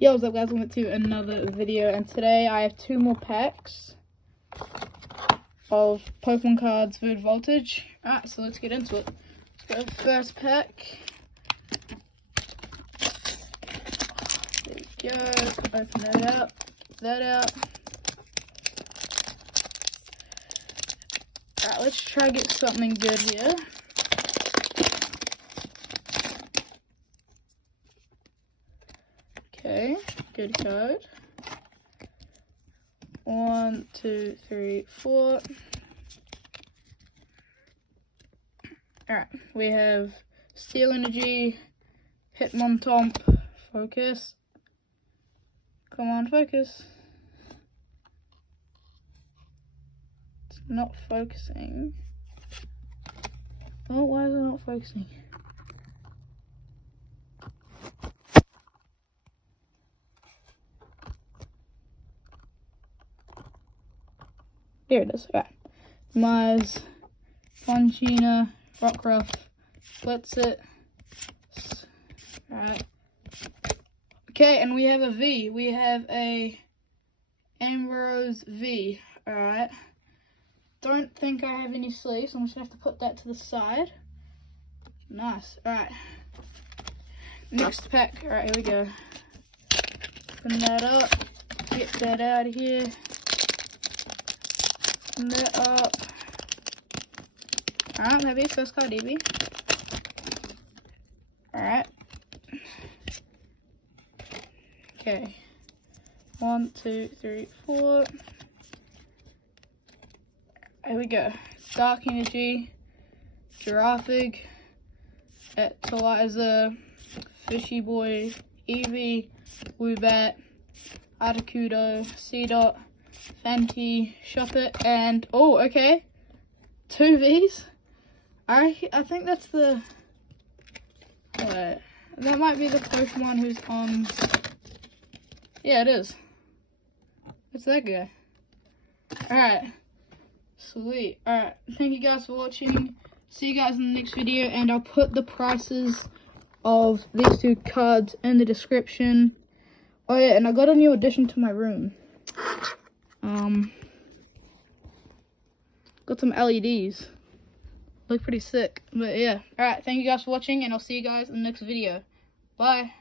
Yo, what's up guys, welcome to another video, and today I have 2 more packs of Pokemon cards Void Voltage. Alright, so let's get into it. Let's go first pack. There we go, open that out, get that out. Alright, let's try to get something good here. Okay, good card. 1, 2, 3, 4. Alright, we have Steel Energy, Hitmontop, focus. Come on, focus. It's not focusing. Oh, why is it not focusing? Here it is. Alright. Mars, Fungina, Rockruff, Blitzit. Alright. Okay, and we have a V. We have a Ambrose V. Alright. Don't think I have any sleeves, so I'm just gonna have to put that to the side. Nice. Alright. Next pack. Alright, here we go. Open that up. Get that out of here. That up. Alright, maybe first card EV. Alright. Okay. 1, 2, 3, 4. Here we go. Dark Energy, Giraffig, Taliza, Fishy Boy, Eevee, Woobat, Articuno, Seedot, Fenty, Shuppet, and oh, okay, 2 V's. I think that's the. Wait, that might be the Pokemon who's on. Yeah, it is. It's that guy. Alright, sweet. Alright, thank you guys for watching. See you guys in the next video, and I'll put the prices of these 2 cards in the description. Oh yeah, and I got a new addition to my room. Got some LEDs. Look pretty sick. But yeah. Alright, thank you guys for watching, and I'll see you guys in the next video. Bye.